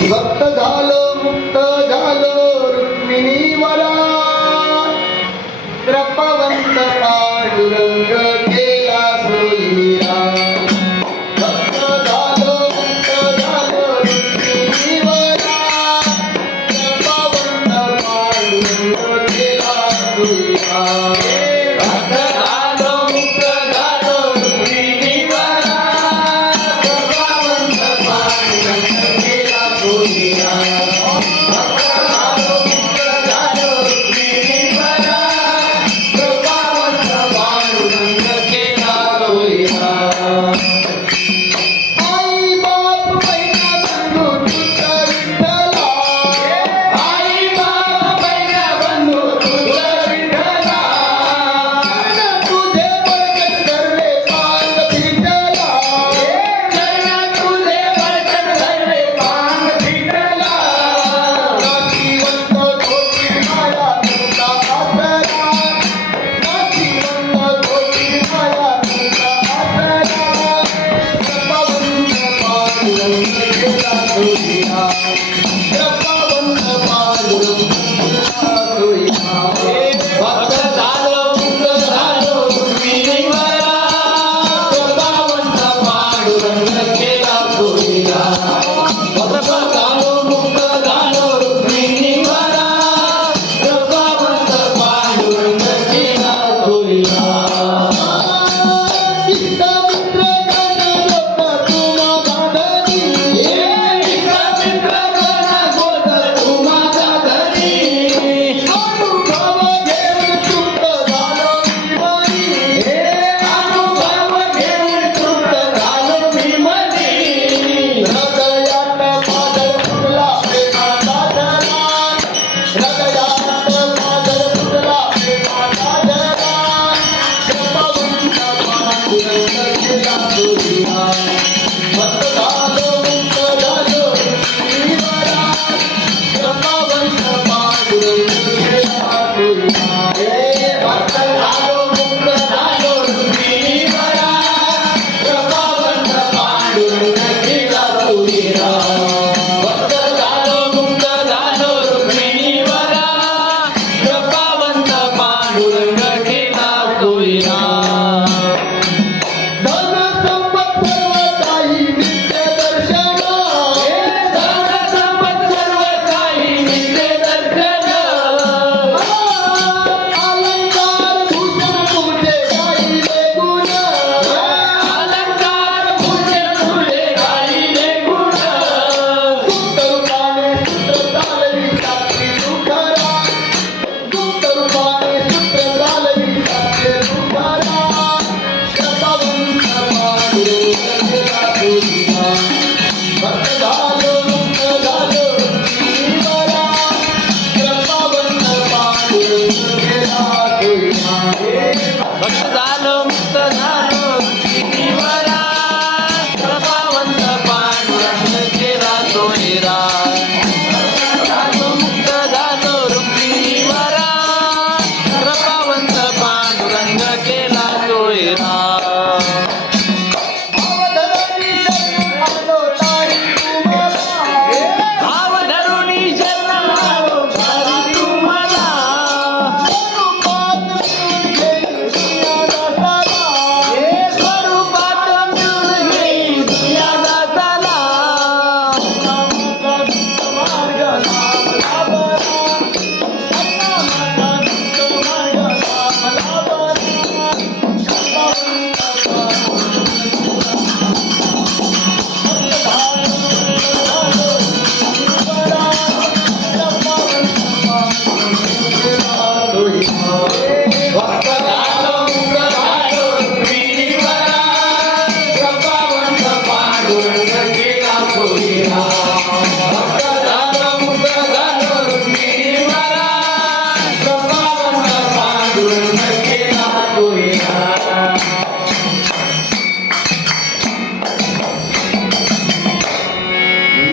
भक्त झालं मुक्त झालं रुक्मिणी मला Bye.